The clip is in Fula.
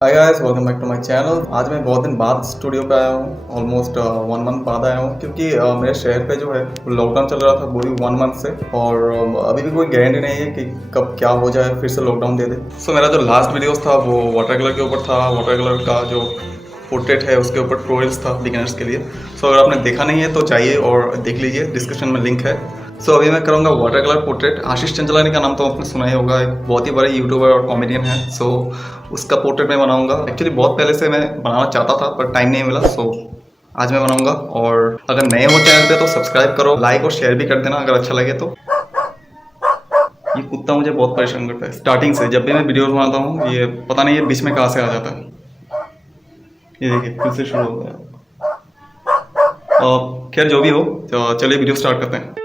Hi guys, welcome back to my channel. आज मैं बहुत दिन बाद स्टूडियो पे आया हूँ। ऑलमोस्ट 1 मंथ बाद आया हूँ क्योंकि मेरे शहर पे जो है लॉकडाउन चल रहा था वो भी 1 मंथ से। और अभी भी कोई गारंटी नहीं है कि कब क्या हो जाए, फिर से लॉकडाउन दे दे। सो मेरा जो लास्ट वीडियोस था वो वाटर कलर के ऊपर था। वाटर कलर का जो पोर्ट्रेट है उसके ऊपर ट्यूटोरियल्स था बिगिनर्स के लिए। सो अगर आपने देखा नहीं है तो जाइए और देख लीजिए, डिस्क्रिप्शन में लिंक है। सो अभी मैं करूँगा वाटर कलर पोर्ट्रेट। आशीष चंचलानी का नाम तो आपने सुना ही होगा, एक बहुत ही बड़े यूट्यूबर और कॉमेडियन है। सो उसका पोर्ट्रेट मैं बनाऊंगा। एक्चुअली बहुत पहले से मैं बनाना चाहता था पर टाइम नहीं मिला। सो आज मैं बनाऊंगा। और अगर नए हो चैनल पे तो सब्सक्राइब करो, लाइक और शेयर भी कर देना अगर अच्छा लगे तो। ये कुत्ता मुझे बहुत परेशान करता है स्टार्टिंग से। जब भी मैं वीडियोस बनाता हूँ ये पता नहीं ये बीच में कहाँ से आ जाता है। ये देखिए फिर से शुरू हो गया। खैर जो भी हो, तो चलिए वीडियो स्टार्ट करते हैं।